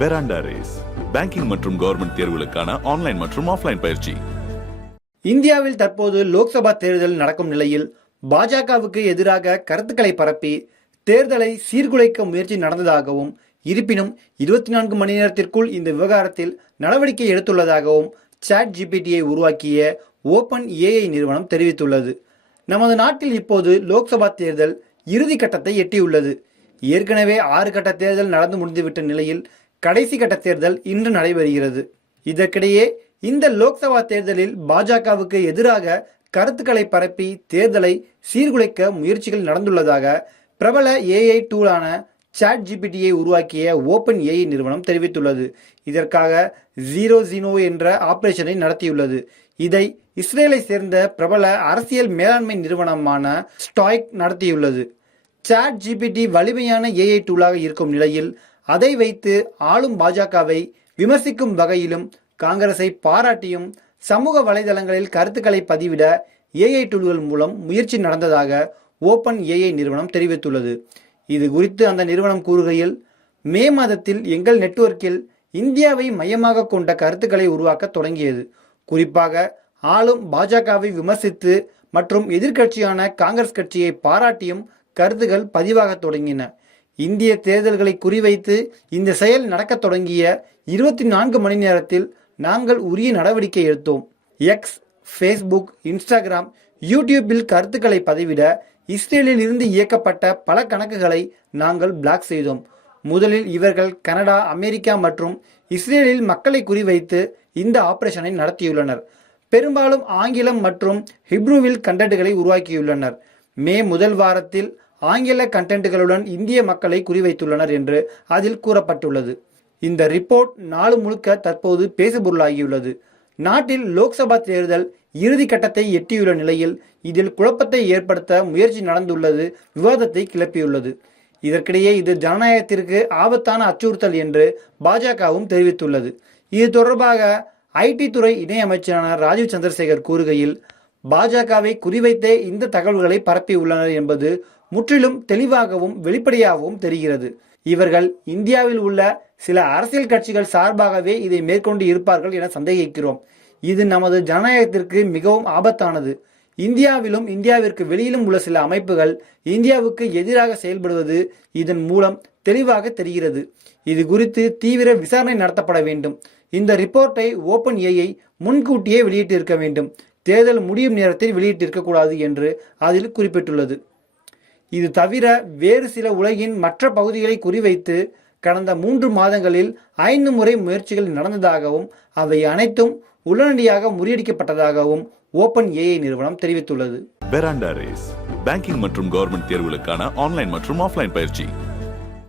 பெராண்டா race banking மற்றும் government தேர்வுகளுக்கான online மற்றும் ஆஃப்லைன் பயிற்சி. இந்தியாவில் தற்போது லோக்சபா தேர்தல் நடக்கும் நிலையில் பாஜகவுக்கு எதிராக கருத்துக்களை பரப்பி தேர்தலை சீர்குலைக்க முயற்சி நடந்ததாகவும் இருப்பினும் இருபத்தி நான்கு மணி நேரத்திற்குள் இந்த விவகாரத்தில் நடவடிக்கை எடுத்துள்ளதாகவும் சாட் ஜிபிடியை உருவாக்கிய ஓபன் ஏஐ நிறுவனம் தெரிவித்துள்ளது. நமது நாட்டில் இப்போது லோக்சபா தேர்தல் இறுதி கட்டத்தை எட்டியுள்ளது. ஏற்கனவே ஆறு கட்ட தேர்தல் நடந்து முடிந்துவிட்ட நிலையில் கடைசி கட்ட தேர்தல் இன்று நடைபெறுகிறது. இதற்கிடையே இந்த லோக்சபா தேர்தலில் பாஜகவுக்கு எதிராக கருத்துக்களை பரப்பி தேர்தலை சீர்குலைக்க முயற்சிகள் நடந்துள்ளதாக பிரபல ஏஐ டூலான சாட் ஜிபிடியை உருவாக்கிய ஓபன் ஏஐ நிறுவனம் தெரிவித்துள்ளது. இதற்காக ஜீரோ ஜீனோ என்ற ஆபரேஷனை நடத்தியுள்ளது. இதை இஸ்ரேலை சேர்ந்த பிரபல அரசியல் மேலாண்மை நிறுவனமான ஸ்டாய்க் நடத்தியுள்ளது. சாட் ஜிபிடி வலிமையான ஏஐ டூலாக இருக்கும் நிலையில் அதை வைத்து ஆளும் பாஜகவை விமர்சிக்கும் வகையிலும் காங்கிரஸை பாராட்டியும் சமூக வலைதளங்களில் கருத்துக்களை பதிவிட ஏஐ டூல்கள் மூலம் முயற்சி நடந்ததாக ஓபன் ஏஐ நிறுவனம் தெரிவித்துள்ளது. இது குறித்து அந்த நிறுவனம் கூறுகையில் மே மாதத்தில் எங்கள் நெட்வொர்க்கில் இந்தியாவை மையமாக கொண்ட கருத்துக்களை உருவாக்க தொடங்கியது. குறிப்பாக ஆளும் பாஜகவை விமர்சித்து மற்றும் எதிர்க்கட்சியான காங்கிரஸ் கட்சியை பாராட்டியும் கருத்துகள் பதிவாக தொடங்கின. இந்திய தேர்தல்களை குறிவைத்து இந்த செயல் நடக்கத் தொடங்கிய இருபத்தி நான்கு மணி நேரத்தில் நாங்கள் உரிய நடவடிக்கை எடுத்தோம். எக்ஸ் ஃபேஸ்புக் இன்ஸ்டாகிராம் யூடியூப்பில் கருத்துக்களை பதிவிட இஸ்ரேலில் இருந்து இயக்கப்பட்ட பல கணக்குகளை நாங்கள் பிளாக் செய்தோம். முதலில் இவர்கள் கனடா அமெரிக்கா மற்றும் இஸ்ரேலில் மக்களை குறிவைத்து இந்த ஆபரேஷனை நடத்தியுள்ளனர். பெரும்பாலும் ஆங்கிலம் மற்றும் ஹிப்ருவில் கண்டென்ட்களை உருவாக்கியுள்ளனர். மே முதல் வாரத்தில் ஆங்கில கண்டென்ட்டுகளுடன் இந்திய மக்களை குறிவைத்துள்ளனர் என்று அதில் கூறப்பட்டுள்ளது. இந்த ரிப்போர்ட் நாடு முழுக்க தற்போது பேசுபொருளாகியுள்ளது. நாட்டில் லோக்சபா தேர்தல் இறுதி கட்டத்தை எட்டியுள்ள நிலையில் இதில் குழப்பத்தை ஏற்படுத்த முயற்சி நடந்துள்ளது விவாதத்தை கிளப்பியுள்ளது. இதற்கிடையே இது ஜனநாயகத்திற்கு ஆபத்தான அச்சுறுத்தல் என்று பாஜகவும் தெரிவித்துள்ளது. இது தொடர்பாக ஐடி துறை இணையமைச்சரான ராஜீவ் சந்திரசேகர் கூறுகையில் பாஜகவை குறிவைத்தே இந்த தகவல்களை பரப்பியுள்ளனர் என்பது முற்றிலும் தெளிவாகவும் வெளிப்படையாகவும் தெரிகிறது. இவர்கள் இந்தியாவில் உள்ள சில அரசியல் கட்சிகள் சார்பாகவே இதை மேற்கொண்டு இருப்பார்கள் என சந்தேகிக்கிறோம். இது நமது ஜனநாயகத்திற்கு மிகவும் ஆபத்தானது. இந்தியாவிலும் இந்தியாவிற்கு வெளியிலும் உள்ள சில அமைப்புகள் இந்தியாவுக்கு எதிராக செயல்படுவது இதன் மூலம் தெளிவாக தெரிகிறது. இது குறித்து தீவிர விசாரணை நடத்தப்பட வேண்டும். இந்த ரிப்போர்ட்டை ஓபன் ஏஐ முன்கூட்டியே வெளியிட்டிருக்க வேண்டும். தேர்தல் முடியும் நேரத்தில் வெளியிட்டிருக்கக்கூடாது என்று அதில் குறிப்பிட்டுள்ளது. இது தவிர வேறு சில உலகின் மற்ற பகுதிகளை குறிவைத்து கடந்த மூன்று மாதங்களில் ஐந்து முறை முயற்சிகள் நடந்ததாகவும் அவை அனைத்தும் உடனடியாக முறியடிக்கப்பட்டதாகவும் ஓபன் ஏஐ நிறுவனம் தெரிவித்துள்ளது. பெராண்டா ரேஸ் பேங்கிங் மற்றும் கவர்மெண்ட் தேர்வுகளுக்கான ஆன்லைன் மற்றும் ஆஃப்லைன் பயிற்சி.